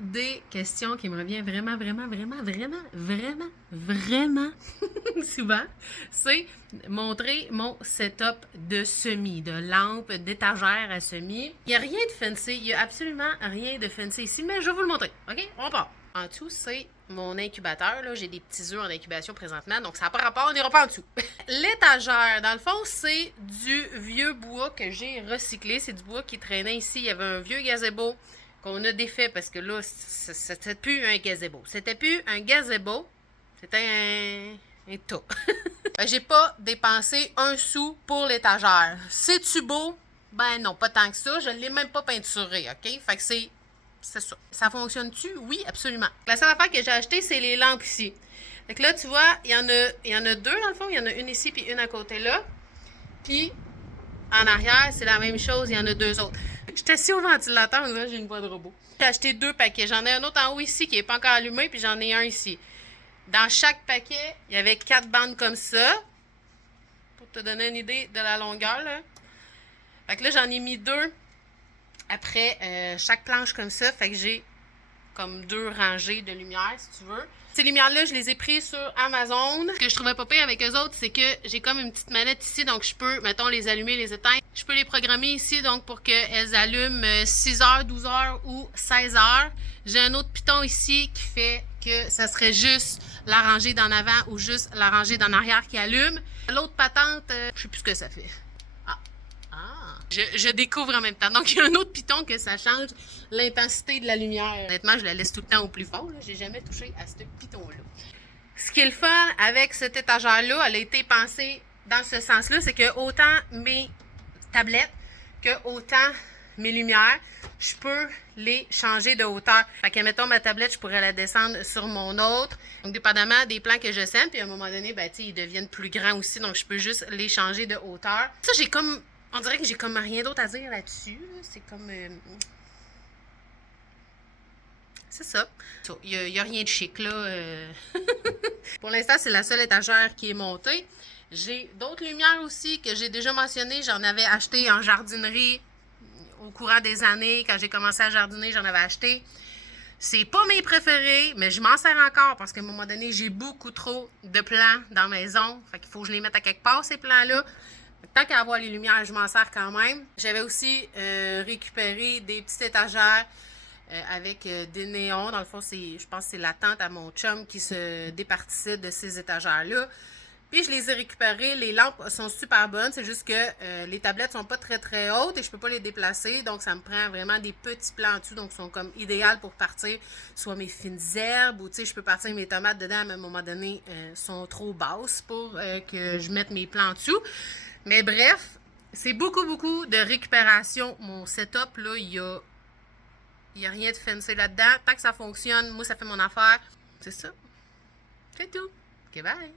des questions qui me revient vraiment souvent, c'est montrer mon setup de semis, de lampe, d'étagère à semis. Il n'y a rien de fancy, il n'y a absolument rien de fancy ici, mais je vais vous le montrer. OK? On part. En dessous, c'est mon incubateur. Là. J'ai des petits œufs en incubation présentement, donc ça n'a pas rapport, on n'ira pas en dessous. L'étagère, dans le fond, c'est du vieux bois que j'ai recyclé. C'est du bois qui traînait ici. Il y avait un vieux gazebo qu'on a défait parce que là, c'était plus un gazebo. C'était plus un gazebo, c'était un tas. J'ai pas dépensé un sou pour l'étagère. C'est-tu beau? Ben non, pas tant que ça. Je ne l'ai même pas peinturé, OK? Fait que c'est ça. Ça fonctionne-tu? Oui, absolument. La seule affaire que j'ai acheté, c'est les lampes ici. Fait que là, tu vois, il y en a deux dans le fond. Il y en a une ici puis une à côté là. Puis, en arrière, c'est la même chose. Il y en a deux autres. J'étais assis au ventilateur, mais là, j'ai une voix de robot. J'ai acheté 2 paquets. J'en ai un autre en haut ici qui n'est pas encore allumé, puis j'en ai un ici. Dans chaque paquet, il y avait 4 bandes comme ça. Pour te donner une idée de la longueur, là. Fait que là, j'en ai mis 2 après chaque planche comme ça. Fait que j'ai comme 2 rangées de lumière, si tu veux. Ces lumières-là, je les ai prises sur Amazon. Ce que je trouvais pas pire avec eux autres, c'est que j'ai comme une petite manette ici, donc je peux, mettons, les allumer, les éteindre. Je peux les programmer ici, donc pour qu'elles allument 6 heures, 12 heures ou 16 heures. J'ai un autre piton ici qui fait que ça serait juste la rangée d'en avant ou juste la rangée d'en arrière qui allume. L'autre patente, je sais plus ce que ça fait. Je découvre en même temps. Donc, il y a un autre piton que ça change l'intensité de la lumière. Honnêtement, je la laisse tout le temps au plus fort. J'ai jamais touché à ce piton-là. Ce qui est le fun avec cette étagère-là, elle a été pensée dans ce sens-là, c'est que autant mes tablettes que autant mes lumières, je peux les changer de hauteur. Fait que, mettons, ma tablette, je pourrais la descendre sur mon autre. Donc, dépendamment des plans que je sème, puis à un moment donné, ben, ils deviennent plus grands aussi, donc je peux juste les changer de hauteur. Ça, j'ai comme... On dirait que j'ai comme rien d'autre à dire là-dessus. C'est comme... C'est ça. Il n'y a rien de chic, là. Pour l'instant, c'est la seule étagère qui est montée. J'ai d'autres lumières aussi que j'ai déjà mentionnées. J'en avais acheté en jardinerie au courant des années. Quand j'ai commencé à jardiner, j'en avais acheté. C'est pas mes préférés, mais je m'en sers encore parce qu'à un moment donné, j'ai beaucoup trop de plants dans la maison. Fait qu'il faut que je les mette à quelque part, ces plants-là. Tant qu'à avoir les lumières, je m'en sers quand même. J'avais aussi récupéré des petites étagères avec des néons. Dans le fond, je pense que c'est la tante à mon chum qui se départissait de ces étagères-là. Puis je les ai récupérées. Les lampes sont super bonnes. C'est juste que les tablettes sont pas très hautes et je peux pas les déplacer. Donc, ça me prend vraiment des petits plants en dessous. Donc, ils sont comme idéales pour partir soit mes fines herbes ou, tu sais, je peux partir mes tomates dedans. Mais à un moment donné, sont trop basses pour que je mette mes plants en dessous. Mais bref, c'est beaucoup de récupération. Mon setup, là, il y a rien de fancy là-dedans. Tant que ça fonctionne, moi, ça fait mon affaire. C'est ça. C'est tout. OK, bye!